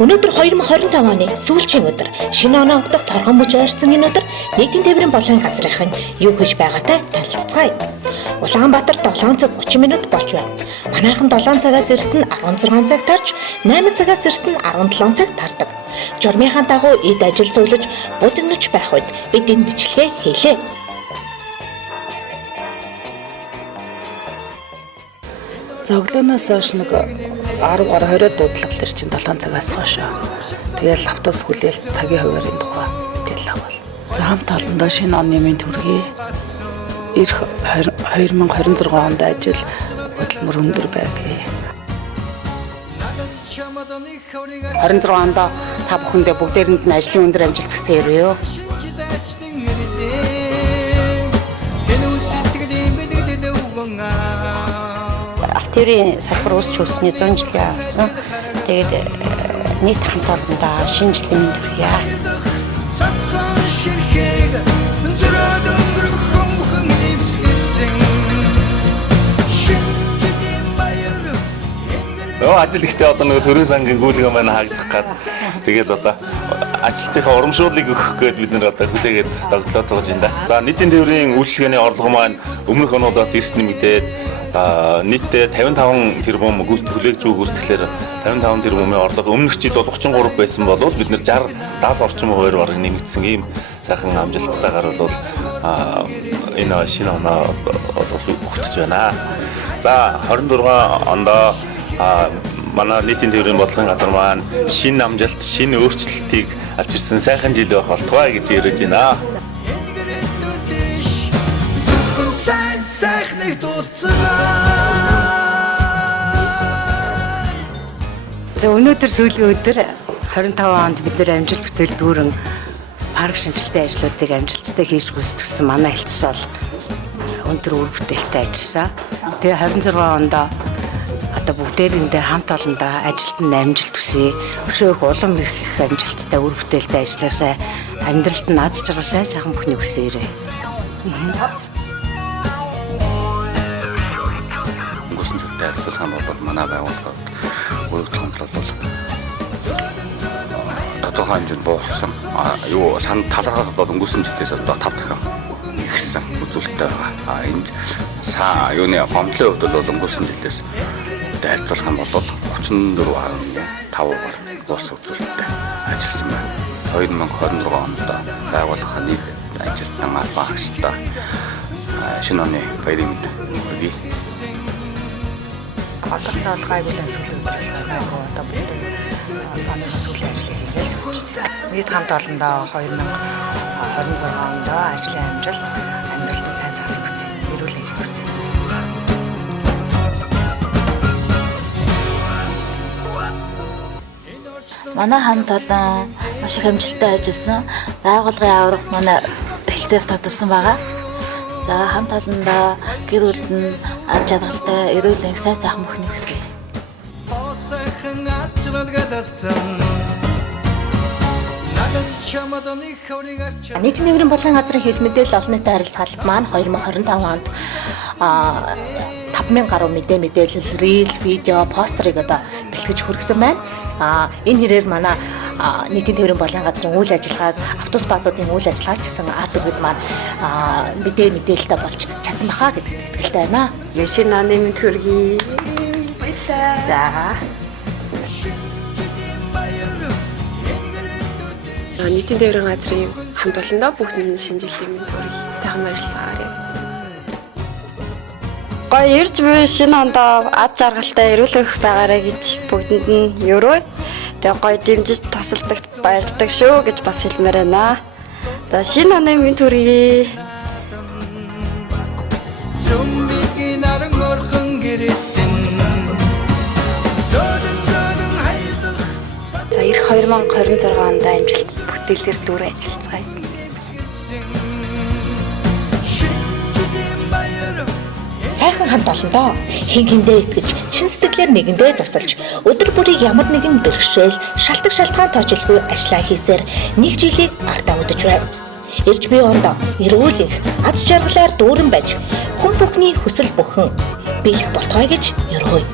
Өнөөдөр 2025 оны сүүлчийн өдөр шинэ оноо өгдөх торгон бүж ойрсон энэ өдөр нийтийн тээврийн болон газрынхан юу хийж байгаатай танилццгаая. Улаанбаатар 7 цаг 30 минут болж байна. Манайхан 7 цагаас ирсэн 16 цаг тарж, 8 цагаас ирсэн 17 цаг тардаг. Журмынхаа дагуу эд ажил зөвлөж будигнаж байх үед бид энэ бичлэгээ хийлээ. Зоглооноос хойш нэг 10 гаруй 20 дуудлага л ирчин 7 цагаас хойш. Тэгэл автобус хүлээл цагийн хуваарийн тухай мэдээлэл авал. За хамт олондоо шинэ оны мэнд хүргэе. Ирэх 2026 онд ажил хөдөлмөр өндөр байгаая. 26 онд та бүхэндээ бүгдээрэнд нь ажлын өндөр амжилт хүсье өрөө. Тэрийн салбар үүсч үлдсэний 100 жилийн болсон. Тэгээд нийт хамт олондоо шинэ жилийн мэнд хүргье. Ажил ихтэй одоо нэг төрийн сангийн гүйлгээ маань хаагдах гад. Тэгээд одоо ажилтныхаа урамшууллыг өгөх гээд бид нэр одоо хүлээгээд догтлоо сууж байна да. За нийтийн тээврийн үйлчлэгээний орлого маань өмнөх онуудаас эрсний мэдээд нийтдээ 55 тэрбум хүлээгч гүйцэтгэлээр 55 тэрбумын орлого өмнөх жил бол 33 байсан болов бид нэр 60 70 орчим хувиар бараг нэмэгдсэн ийм сайхан амжилттайгаар бол энэ шинэ оноо өгч байна. За 26 ондоо манай нийтийн тээврийн бодлогын газар маань шинэ амжилт, шинэ өөрчлөлтийг авчирсан сайхан жил байх болтугай гэж яриж байна. За өнөөдөр сүүлийн өдөр 25 онд бид нэр амжилт бүтээл дүүрэн парк шинжилгээ ажлуудыг амжилттай хийж гүйцэтгэсэн манай хэлтс бол өндөр үр бүтээлтэй ажилласан. Тэгээ 26 онд одоо бүгдээрэндээ хамт олондоо ажилд нь амжилт хүсье. Өшөөх улам их амжилттай үр бүтээлтэй ажилласаа амьдралд нь аз жаргал сайхан бүхний хүсээрээ. Өнгөрсөн жилдээ ажилласан бол манай байгууллагад өөрчлөлт бол тодорхой хэмжээнд буурсан. Сан талархах бол өнгөрсөн жилээс одоо 5 дахин ихсэн үзүүлэлттэй байгаа. Энд юуны гомдлын хувьд бол өнгөрсөн жилдээс дайлзуулах юм бол 34.5%-аар бус үзүүлэлттэй ажилласан байна. 2026 онд байгууллагын нэг ажилтан багштай шинэ оны баярын мэнд хүргэе. Одоохондоо бол гайвуулан сүүлийн өдрийн одоо бүгд манай сүүлийн ажлыг хийгээл суулжлаа. Нийт хамт олондоо 2026 онд ажлын амжилт, амьдралын сайн сайхан хүсье, эрүүл мэндийг хүсье. Манай хамт олон маш их амжилттай ажилласан. Байгууллагын авраг манай хэлцээс татсан байгаа. За хамт олондоо гэр бүлд нь аж жаргалтай, эрүүл мэндийн сайн сайхан бүхнийг хүсье. Нийтийн тээврийн бодлогын газрын хил мэдээлэл олон нийтийн харилцаалт маань 2025 онд 5000 гаруй мэдээлэл, рил, видео, постерыг одоо бэлтгэж хүргэсэн байна. Энэ хэрээр манай нийтийн тээврийн бодлогын газрын үйл ажиллагааг, автобус баазуудын үйл ажиллагааг гэсэн ард иргэд маань мэдээлэлтэй болж чадсан баха гэдэг итгэлтэй байна. Шинэ оны мэнд хүргэе. За. Нийтийн тээврийн газрын хамт олондоо бүгд шинэ жилийн мэнд хүргэе. Сайхан баярлалаа. Гоё ирж буй шинэ ондоо ад жаргалтай эрүүлэх байгаарай гэж бүгдэнд нь өрөө. Тэгээ гоё дэмжиж тусалдагт баярлалаа шүү гэж бас хэлмээр байна. За шинэ оны мэнд хүргэе. За ирэх 2026 онд амжилт бүтээлээр дүүрэн ажиллацгаая. Сайхан хамт олондоо хин хиндээ итгэж, чин сэтгэлээр нэгэндээ тусалж, өдөр бүрийг ямар нэгэн бэрхшээл, шалтгаан шалтгаан тоочлгүй ажиллаа хийсээр нэг жилийг ардаа үдэж байна. Ирж буй онд эрүүл их, аз жаргалаар дүүрэн байж, хүн бүхний хүсэл бүхэн биелэх болтугай гэж өргөе.